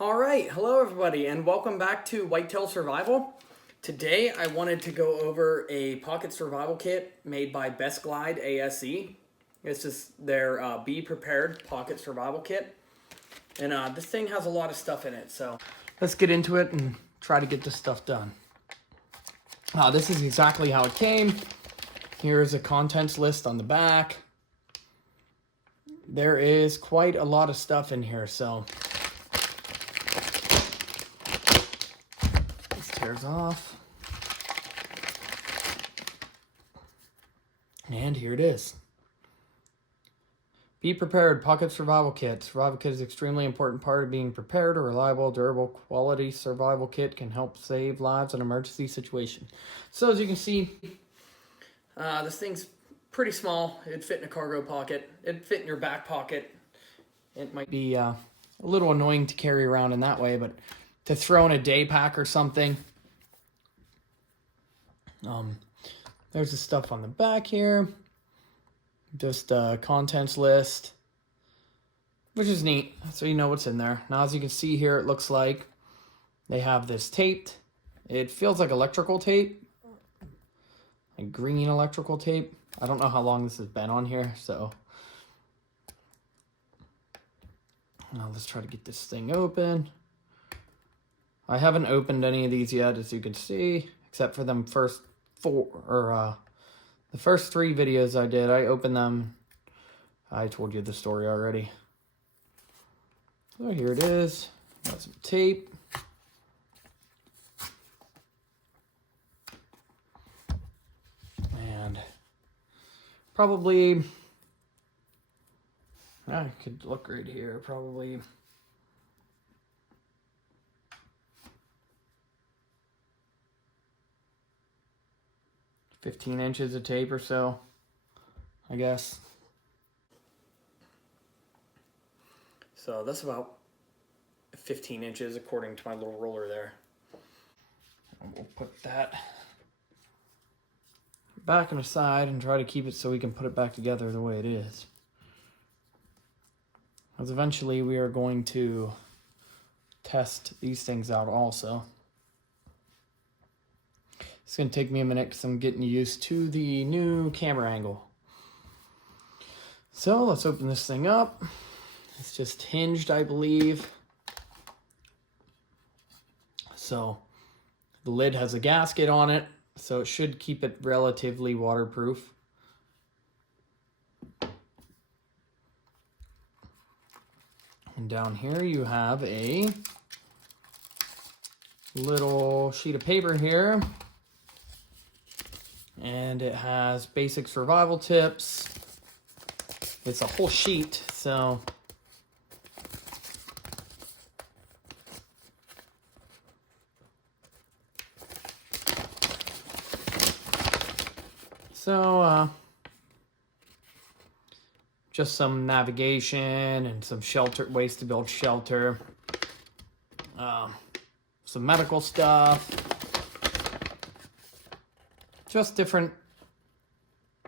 All right, hello everybody, and welcome back to Whitetail Survival. Today I wanted to go over a pocket survival kit made by Best Glide ASE. This is their Be Prepared pocket survival kit, and this thing has a lot of stuff in it, so let's get into it and try to get this stuff done. This is exactly how it came. Here's a contents list on the back. There is quite a lot of stuff in here, so this tears off. And here it is. Be Prepared Pocket Survival Kit. Survival kit is an extremely important part of being prepared. A reliable, durable, quality survival kit can help save lives in an emergency situation. So as you can see, this thing's pretty small. It'd fit in a cargo pocket. It'd fit in your back pocket. It might be a little annoying to carry around in that way, but to throw in a day pack or something. There's the stuff on the back here. Just a contents list, which is neat, so you know what's in there. Now, as you can see here, it looks like they have this taped. It feels like electrical tape, like green electrical tape. I don't know how long this has been on here, so now let's try to get this thing open. I haven't opened any of these yet, as you can see, except for them first the first 3 videos I did. I opened them. I told you the story already. So here it is. Got some tape. And probably, I could look right here, probably 15 inches of tape or so, I guess. So that's about 15 inches according to my little roller there. And we'll put that back on the side and try to keep it so we can put it back together the way it is. Because eventually we are going to test these things out also. It's going to take me a minute because I'm getting used to the new camera angle. So let's open this thing up. It's just hinged, I believe. So the lid has a gasket on it, so it should keep it relatively waterproof. And down here you have a little sheet of paper here. And it has basic survival tips. It's a whole sheet, so just some navigation and some shelter, ways to build shelter, some medical stuff. Just different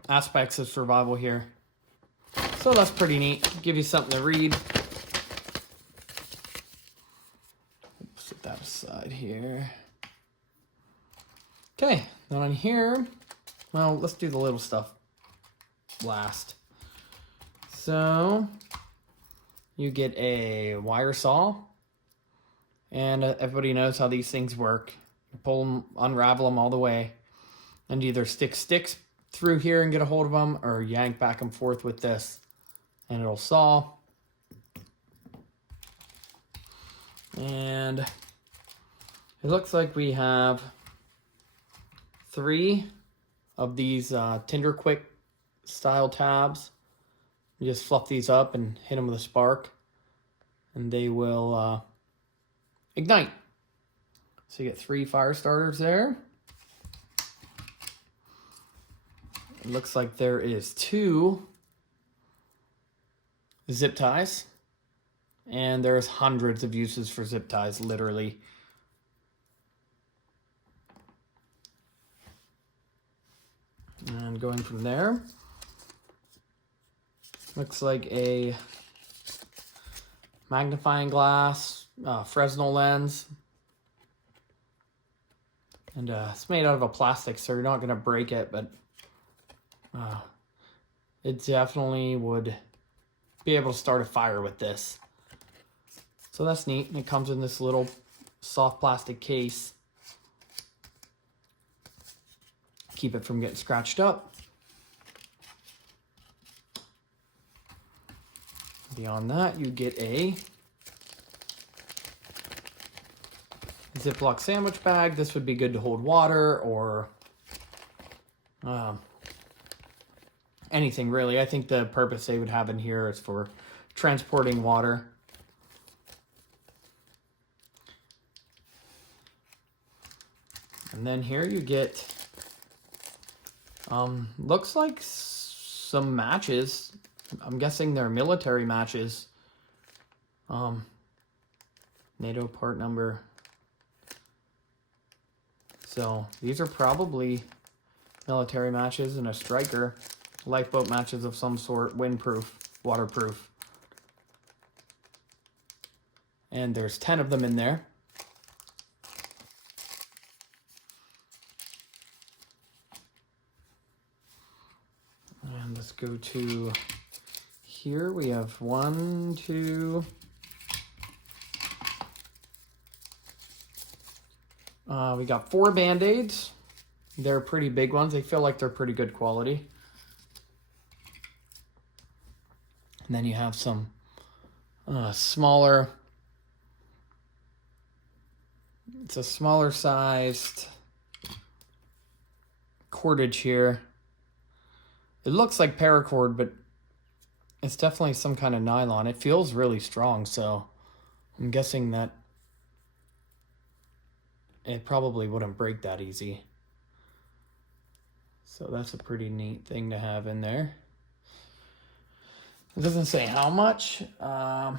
aspects of survival here. So that's pretty neat. Give you something to read. Set that aside here. Okay, then on here, well, let's do the little stuff last. So you get a wire saw, and everybody knows how these things work. You pull them, unravel them all the way, and either stick sticks through here and get a hold of them, or yank back and forth with this, and it'll saw. And it looks like we have 3 of these Tinder Quick style tabs. You just fluff these up and hit them with a spark, and they will ignite. So you get 3 fire starters there. It looks like there is 2 zip ties, and there's hundreds of uses for zip ties, literally. And going from there, looks like a magnifying glass, Fresnel lens. And it's made out of a plastic, so you're not going to break it, but it definitely would be able to start a fire with this. So that's neat. And it comes in this little soft plastic case. Keep it from getting scratched up. Beyond that, you get a Ziploc sandwich bag. This would be good to hold water or anything really. I think the purpose they would have in here is for transporting water. And then here you get, looks like some matches. I'm guessing they're military matches. NATO part number. So these are probably military matches and a striker. Lifeboat matches of some sort, windproof, waterproof. And there's 10 of them in there. And let's go to here. We have 1, 2. We got 4 Band-Aids. They're pretty big ones. They feel like they're pretty good quality. And then you have some smaller, it's a smaller sized cordage here. It looks like paracord, but it's definitely some kind of nylon. It feels really strong, so I'm guessing that it probably wouldn't break that easy. So that's a pretty neat thing to have in there. It doesn't say how much. Let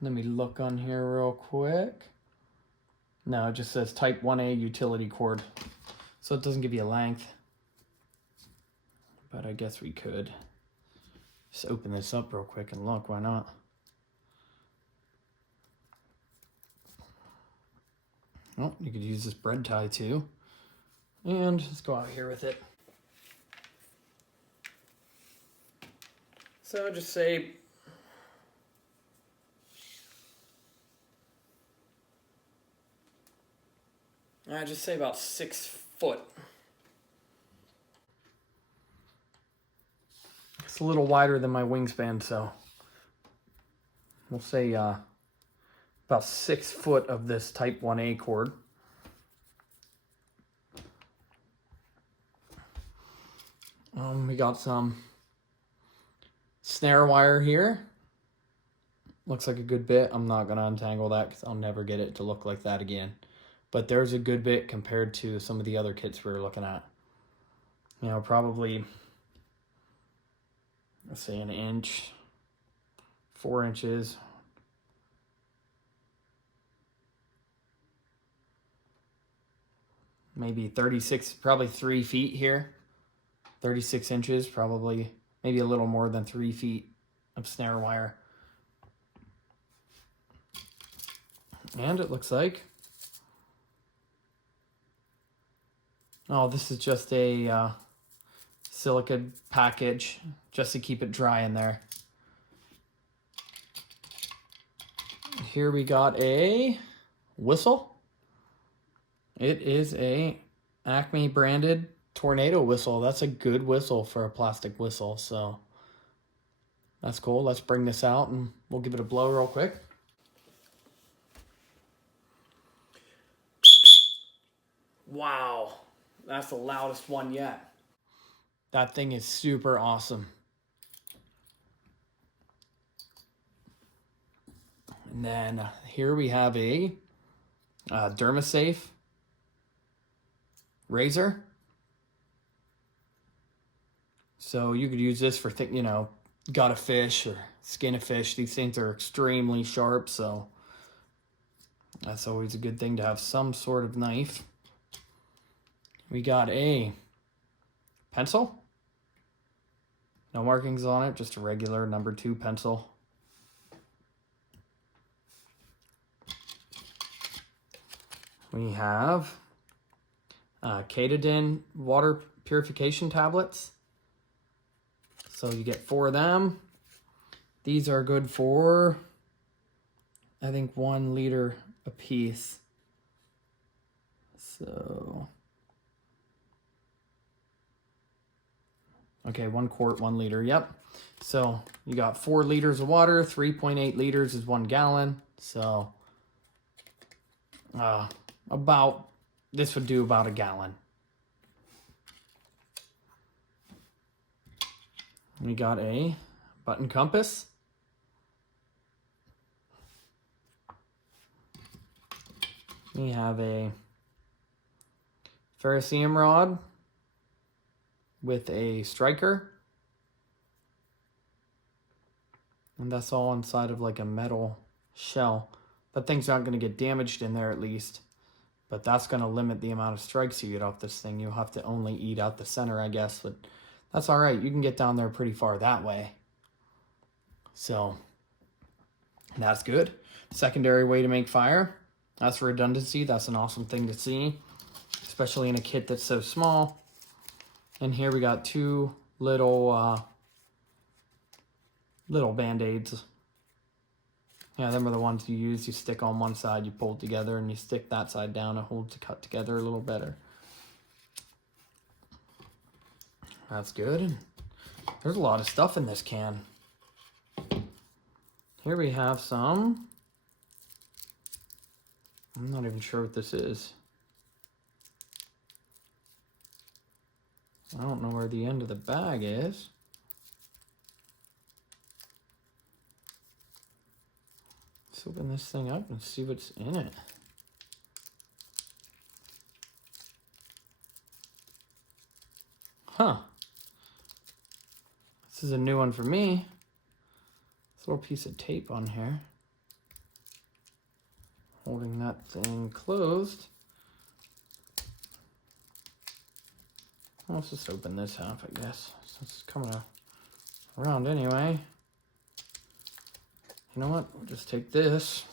me look on here real quick. No, it just says type 1A utility cord. So it doesn't give you a length. But I guess we could just open this up real quick and look, why not? Oh, you could use this bread tie too. And let's go out here with it. So just say about 6 foot. It's a little wider than my wingspan, so we'll say about 6 foot of this type 1A cord. We got some snare wire here. Looks like a good bit. I'm not going to untangle that because I'll never get it to look like that again. But there's a good bit compared to some of the other kits we were looking at. You know, probably, let's say 1 inch, 4 inches. Maybe 36, probably 3 feet here. 36 inches, probably, maybe a little more than 3 feet of snare wire. And it looks like, oh, this is just a silica package just to keep it dry in there. Here we got a whistle. It is a Acme branded Tornado whistle. That's a good whistle for a plastic whistle, so that's cool. Let's bring this out and we'll give it a blow real quick. Wow, that's the loudest one yet. That thing is super awesome. And then here we have a Dermasafe razor. So you could use this for, gut a fish or skin a fish. These things are extremely sharp, so that's always a good thing to have some sort of knife. We got a pencil. No markings on it, just a regular number 2 pencil. We have Katadyn water purification tablets. So you get 4 of them. These are good for, I think, 1 liter a piece. So, okay, 1 quart, 1 liter, yep. So you got 4 liters of water, 3.8 liters is 1 gallon. So this would do about a gallon. We got a button compass. We have a ferrocerium rod with a striker. And that's all inside of like a metal shell. That thing's not going to get damaged in there at least. But that's going to limit the amount of strikes you get off this thing. You'll have to only eat out the center, I guess. But that's all right. You can get down there pretty far that way. So that's good. Secondary way to make fire. That's redundancy. That's an awesome thing to see, especially in a kit that's so small. And here we got 2 little Band-Aids. Yeah, them are the ones you use. You stick on one side, you pull it together, and you stick that side down. It holds the cut together a little better. That's good. And there's a lot of stuff in this can. Here we have some. I'm not even sure what this is. I don't know where the end of the bag is. Let's open this thing up and see what's in it. Huh. This is a new one for me. This little piece of tape on here. Holding that thing closed. Let's just open this half, I guess. Since it's coming around anyway. You know what? We'll just take this.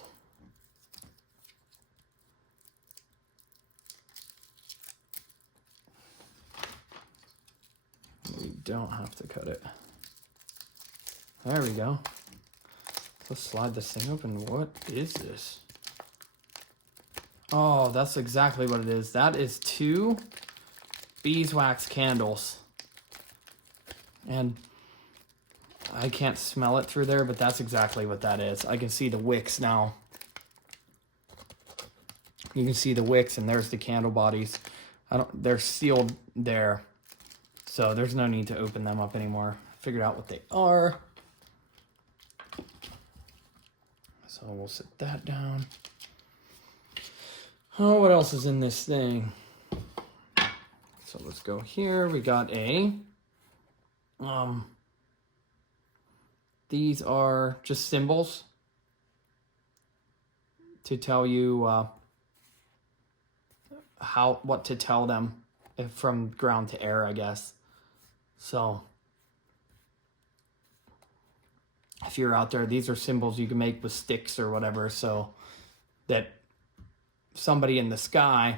We don't have to cut it. There we go. Let's slide this thing open. What is this? Oh, that's exactly what it is. That is 2 beeswax candles. And I can't smell it through there, but that's exactly what that is. I can see the wicks now. You can see the wicks, and there's the candle bodies. They're sealed there, so there's no need to open them up anymore. I figured out what they are. So we'll set that down. Oh, what else is in this thing? So let's go here. We got a these are just symbols to tell you what to tell them from ground to air, I guess. So if you're out there, these are symbols you can make with sticks or whatever, so that somebody in the sky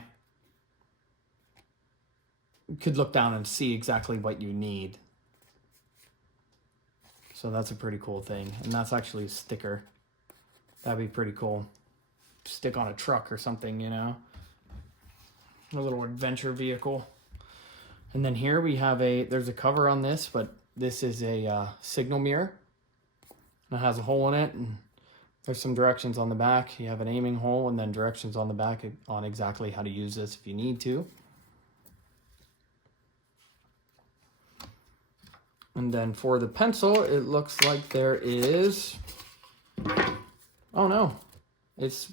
could look down and see exactly what you need. So that's a pretty cool thing. And that's actually a sticker. That'd be pretty cool. Stick on a truck or something, you know. A little adventure vehicle. And then here we have there's a cover on this, but this is a signal mirror. And it has a hole in it, and there's some directions on the back. You have an aiming hole and then directions on the back on exactly how to use this if you need to. And then for the pencil, it looks like there is, oh no, it's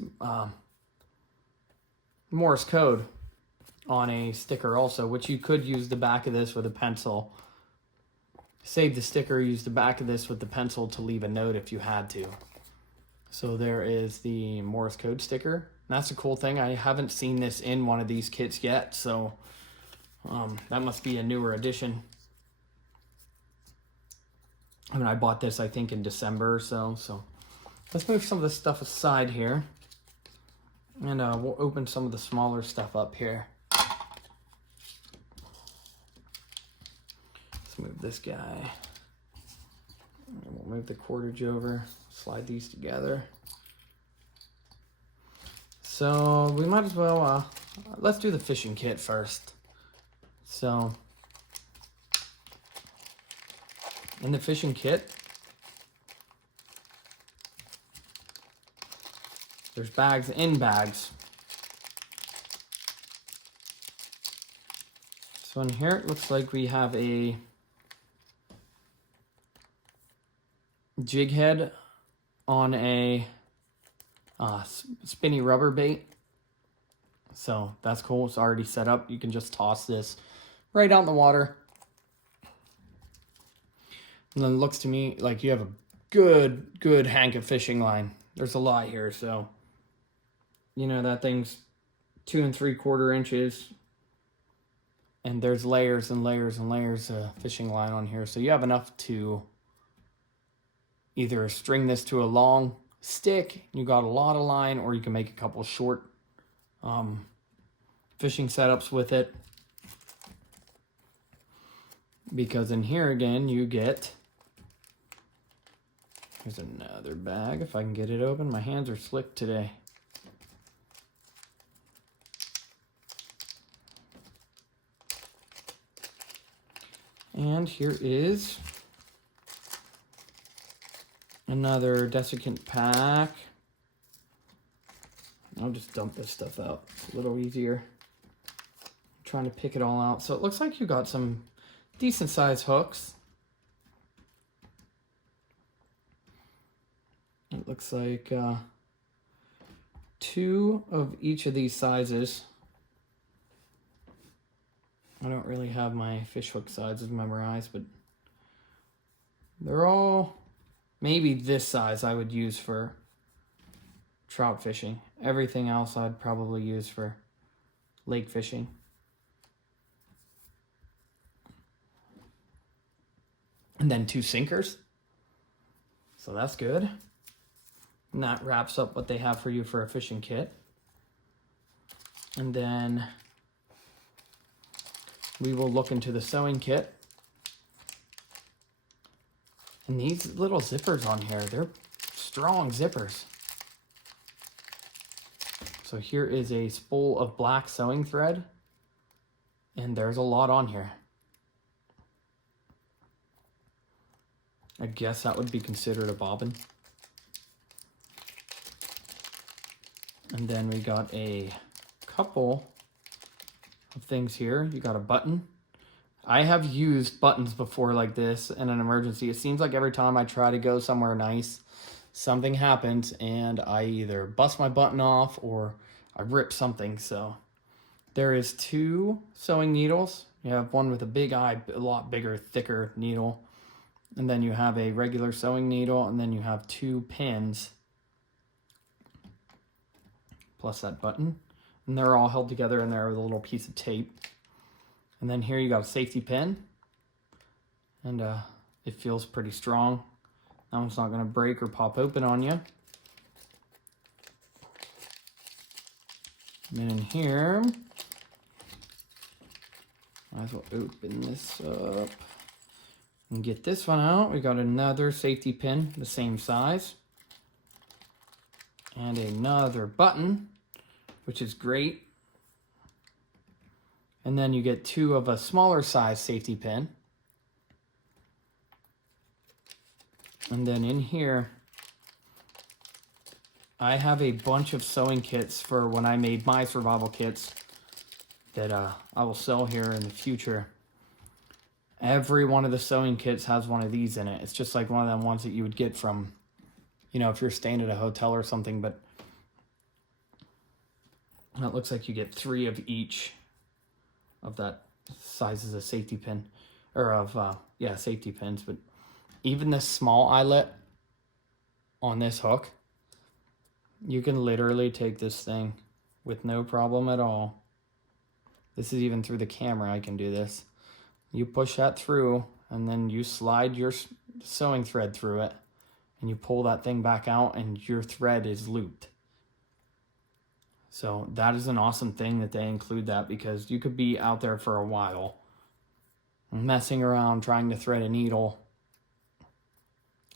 Morse code on a sticker also, which you could use the back of this with a pencil. Save the sticker, use the back of this with the pencil to leave a note if you had to. So there is the Morse code sticker. And that's a cool thing. I haven't seen this in one of these kits yet, so that must be a newer edition. I mean, I bought this, I think, in December or so. So let's move some of this stuff aside here. And we'll open some of the smaller stuff up here. Let's move this guy. And we'll move the cordage over, slide these together. So we might as well, let's do the fishing kit first. So in the fishing kit, there's bags in bags. So in here, it looks like we have a jig head on a spinny rubber bait. So that's cool. It's already set up. You can just toss this right out in the water. And then it looks to me like you have a good hank of fishing line. There's a lot here, so you know that thing's 2 3/4 inches, and there's layers and layers and layers of fishing line on here. So you have enough to either string this to a long stick, you got a lot of line, or you can make a couple short fishing setups with it. Because in here again, you get, here's another bag, if I can get it open. My hands are slick today. And here is another desiccant pack. I'll just dump this stuff out. It's a little easier. I'm trying to pick it all out. So it looks like you got some decent sized hooks. It looks like 2 of each of these sizes. I don't really have my fish hook sizes memorized, but they're all maybe this size I would use for trout fishing. Everything else I'd probably use for lake fishing. And then 2 sinkers. So that's good. And that wraps up what they have for you for a fishing kit. And then we will look into the sewing kit. And these little zippers on here, they're strong zippers. So here is a spool of black sewing thread, and there's a lot on here. I guess that would be considered a bobbin. And then we got a couple of things here. You got a button. I have used buttons before like this in an emergency. It seems like every time I try to go somewhere nice, something happens and I either bust my button off or I rip something. So there is 2 sewing needles. You have one with a big eye, a lot bigger, thicker needle. And then you have a regular sewing needle, and then you have 2 pins plus that button. And they're all held together in there with a little piece of tape. And then here you got a safety pin. And it feels pretty strong. That one's not gonna break or pop open on you. And then in here, might as well open this up and get this one out. We got another safety pin, the same size. And another button, which is great. And then you get 2 of a smaller size safety pin. And then in here, I have a bunch of sewing kits for when I made my survival kits that I will sell here in the future. Every one of the sewing kits has one of these in it. It's just like one of them ones that you would get from, you know, if you're staying at a hotel or something, but it looks like you get 3 of each of that size as a safety pin, or of, yeah, safety pins. But even this small eyelet on this hook, you can literally take this thing with no problem at all. This is even through the camera, I can do this. You push that through, and then you slide your sewing thread through it, and you pull that thing back out, and your thread is looped. So that is an awesome thing that they include that, because you could be out there for a while messing around trying to thread a needle.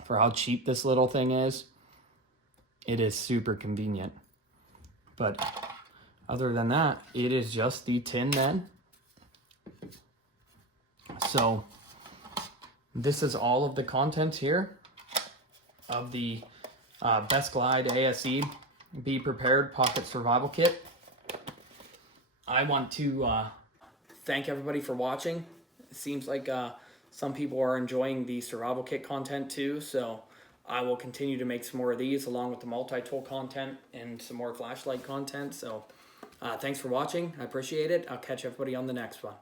For how cheap this little thing is, it is super convenient. But other than that, it is just the tin then. So this is all of the contents here of the Best Glide ASE Be Prepared Pocket Survival Kit. I want to thank everybody for watching. It seems like some people are enjoying the survival kit content too, so I will continue to make some more of these along with the multi-tool content and some more flashlight content. So thanks for watching. I appreciate it. I'll catch everybody on the next one.